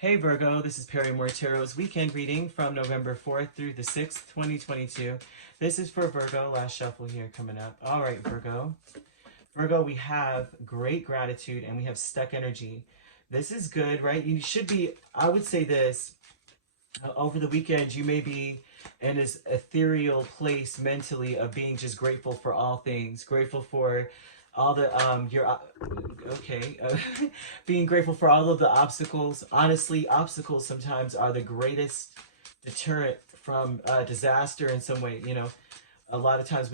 Hey Virgo, this is Perrymore Tarot's weekend reading from November 4th through the 6th, 2022. This is for Virgo, last shuffle here coming up. All right, Virgo. Virgo, we have great gratitude and we have stuck energy. This is good, right? You should be, I would say this, over the weekend, you may be in this ethereal place mentally of being just grateful for all things, grateful for all the being grateful for all of the obstacles. Honestly, obstacles sometimes are the greatest deterrent from disaster in some way. You know, a lot of times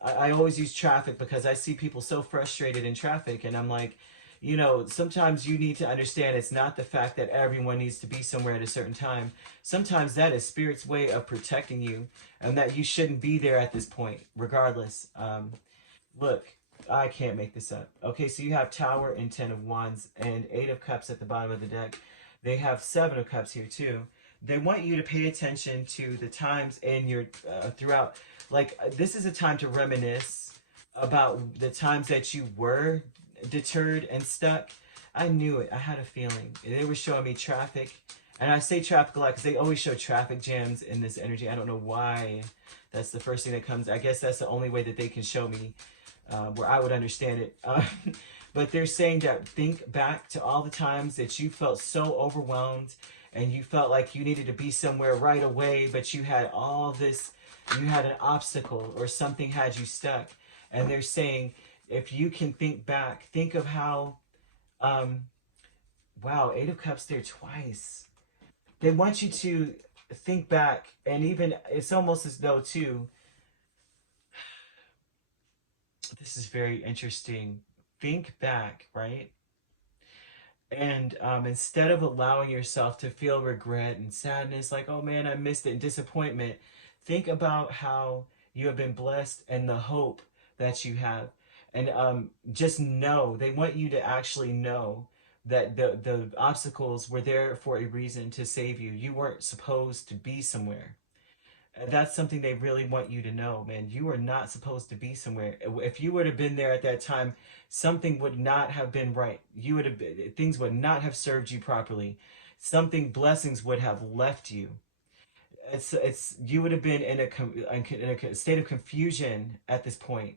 I always use traffic because I see people so frustrated in traffic, and I'm like, you know, sometimes you need to understand it's not the fact that everyone needs to be somewhere at a certain time. Sometimes that is Spirit's way of protecting you, and that you shouldn't be there at this point, regardless. Look, I can't make this up. Okay, so you have Tower and Ten of Wands and Eight of Cups at the bottom of the deck. They have Seven of Cups here too. They want you to pay attention to the times in your throughout. Like, this is a time to reminisce about the times that you were deterred and stuck. I knew it. I had a feeling. They were showing me traffic. And I say traffic a lot because they always show traffic jams in this energy. I don't know why. That's the first thing that comes. I guess that's the only way that they can show me where I would understand it. But they're saying that think back to all the times that you felt so overwhelmed and you felt like you needed to be somewhere right away, but you had all this, you had an obstacle or something had you stuck. And they're saying, if you can think back, think of how, wow, Eight of Cups there twice. They want you to think back, and even, it's almost as though too, this is very interesting. Think back, right? And instead of allowing yourself to feel regret and sadness, like, oh man, I missed it, and disappointment, think about how you have been blessed and the hope that you have. And just know, they want you to actually know that the obstacles were there for a reason to save you. You weren't supposed to be somewhere. That's something they really want you to know, man. You are not supposed to be somewhere. If you would have been there at that time, something would not have been right. You would have been, things would not have served you properly. Something, blessings would have left you. It's you would have been in a state of confusion at this point.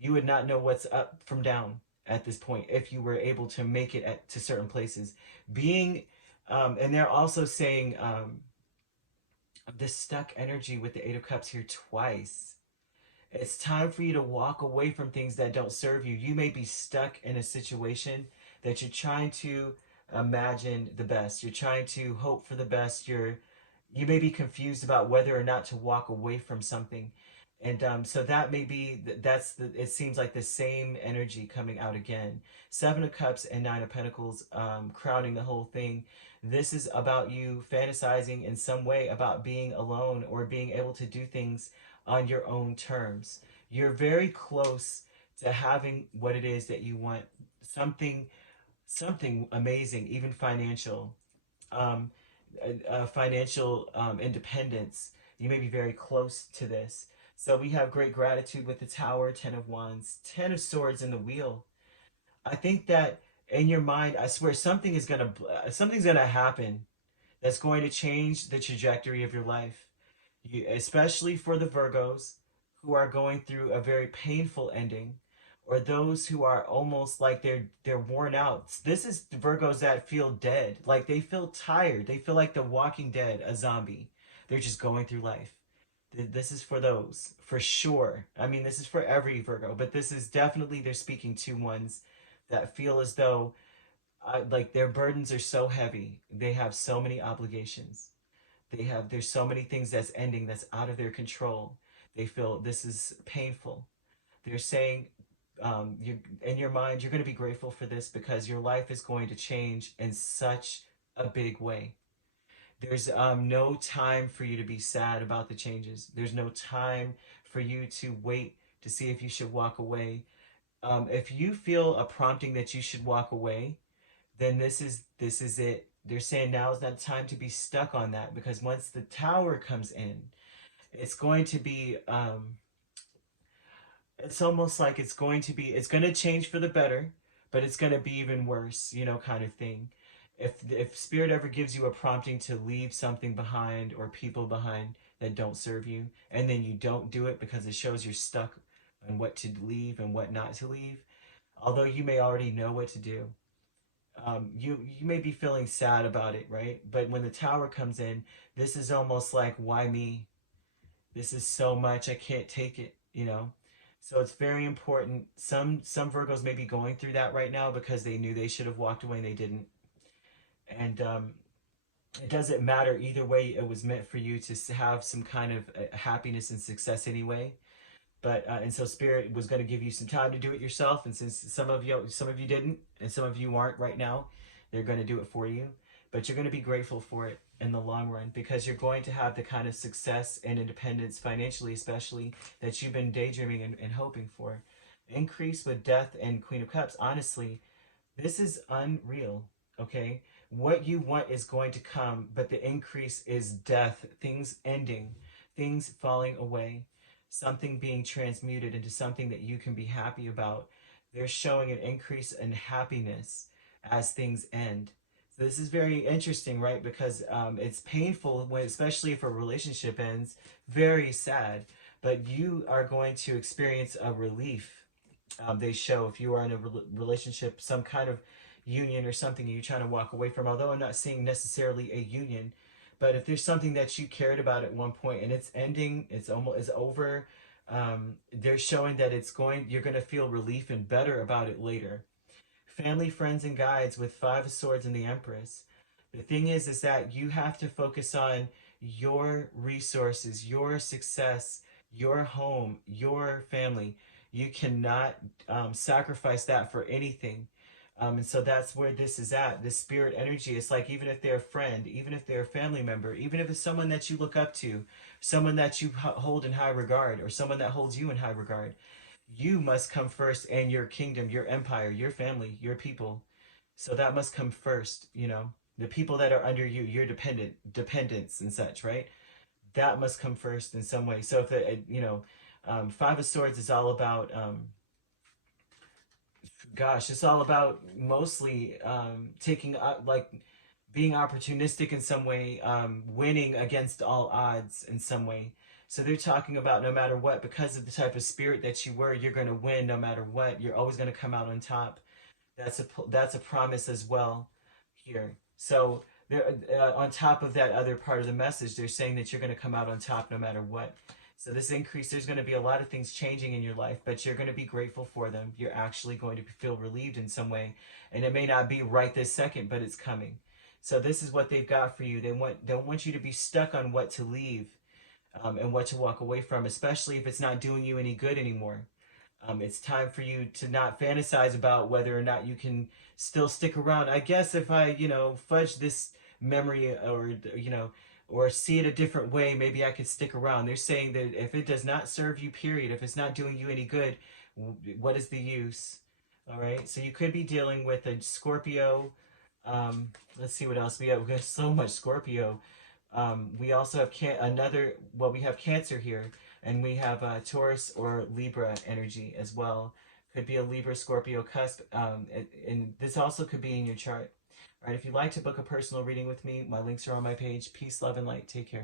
You would not know what's up from down at this point if you were able to make it to certain places. Being, and they're also saying, this stuck energy with the Eight of Cups here twice. It's time for you to walk away from things that don't serve you. You may be stuck in a situation that you're trying to imagine the best. You're trying to hope for the best. You may be confused about whether or not to walk away from something. And so that may be, it seems like the same energy coming out again. Seven of Cups and Nine of Pentacles crowding the whole thing. This is about you fantasizing in some way about being alone or being able to do things on your own terms. You're very close to having what it is that you want. Something amazing, even financial. Financial independence. You may be very close to this. So we have great gratitude with the Tower, Ten of Wands, Ten of Swords, and the Wheel. I think that in your mind, I swear something's gonna happen that's going to change the trajectory of your life. Especially for the Virgos who are going through a very painful ending, or those who are almost like they're worn out. This is the Virgos that feel dead, like they feel tired. They feel like the Walking Dead, a zombie. They're just going through life. This is for those, for sure. I mean, this is for every Virgo, but this is definitely, they're speaking to ones that feel as though like their burdens are so heavy. They have so many obligations. There's so many things that's ending that's out of their control. They feel this is painful. They're saying, you, in your mind, you're going to be grateful for this because your life is going to change in such a big way. There's no time for you to be sad about the changes. There's no time for you to wait to see if you should walk away. If you feel a prompting that you should walk away, then this is it. They're saying now is not time to be stuck on that, because once the Tower comes in, it's going to be it's almost like it's going to change for the better, but it's going to be even worse, you know, kind of thing. If spirit ever gives you a prompting to leave something behind or people behind that don't serve you, and then you don't do it because it shows you're stuck on what to leave and what not to leave, although you may already know what to do, you may be feeling sad about it, right? But when the Tower comes in, this is almost like, why me? This is so much, I can't take it, you know? So it's very important. Some Virgos may be going through that right now because they knew they should have walked away and they didn't. And it doesn't matter either way. It was meant for you to have some kind of happiness and success anyway. But and so Spirit was going to give you some time to do it yourself. And since some of you didn't, and some of you aren't right now, they're going to do it for you. But you're going to be grateful for it in the long run, because you're going to have the kind of success and independence financially, especially, that you've been daydreaming and hoping for. Increase with Death and Queen of Cups. Honestly, this is unreal. Okay, what you want is going to come, but the increase is death, things ending, things falling away, something being transmuted into something that you can be happy about. They're showing an increase in happiness as things end. So this is very interesting, right? Because it's painful when, especially if a relationship ends, very sad. But you are going to experience a relief. They show if you are in a relationship, some kind of union or something you're trying to walk away from. Although I'm not seeing necessarily a union, but if there's something that you cared about at one point and it's ending, it's over. They're showing that you're going to feel relief and better about it later. Family, friends, and guides with Five of Swords and the Empress. The thing is that you have to focus on your resources, your success, your home, your family. You cannot sacrifice that for anything. And so that's where this is at. This spirit energy. It's like, even if they're a friend, even if they're a family member, even if it's someone that you look up to, someone that you hold in high regard, or someone that holds you in high regard, you must come first, and your kingdom, your empire, your family, your people. So that must come first, the people that are under you, your dependents and such, right? That must come first in some way. So if Five of Swords is all about, it's all about mostly taking up, like, being opportunistic in some way, winning against all odds in some way. So they're talking about, no matter what, because of the type of spirit that you were, you're going to win no matter what. You're always going to come out on top. That's a promise as well here. So they're on top of that other part of the message, they're saying that you're going to come out on top no matter what. So this increase, there's going to be a lot of things changing in your life, but you're going to be grateful for them. You're actually going to feel relieved in some way, and it may not be right this second, but it's coming. So this is what they've got for you. They don't want you to be stuck on what to leave, and what to walk away from, especially if it's not doing you any good anymore. It's time for you to not fantasize about whether or not you can still stick around. I guess if I, fudge this memory, or see it a different way, maybe I could stick around. They're saying that if it does not serve you, period, if it's not doing you any good, what is the use? All right. So you could be dealing with a Scorpio. Let's see what else we have. We have so much Scorpio. We also have we have Cancer here, and we have Taurus or Libra energy as well. Could be a Libra Scorpio cusp, and this also could be in your chart. All right, if you'd like to book a personal reading with me, my links are on my page. Peace, love, and light. Take care.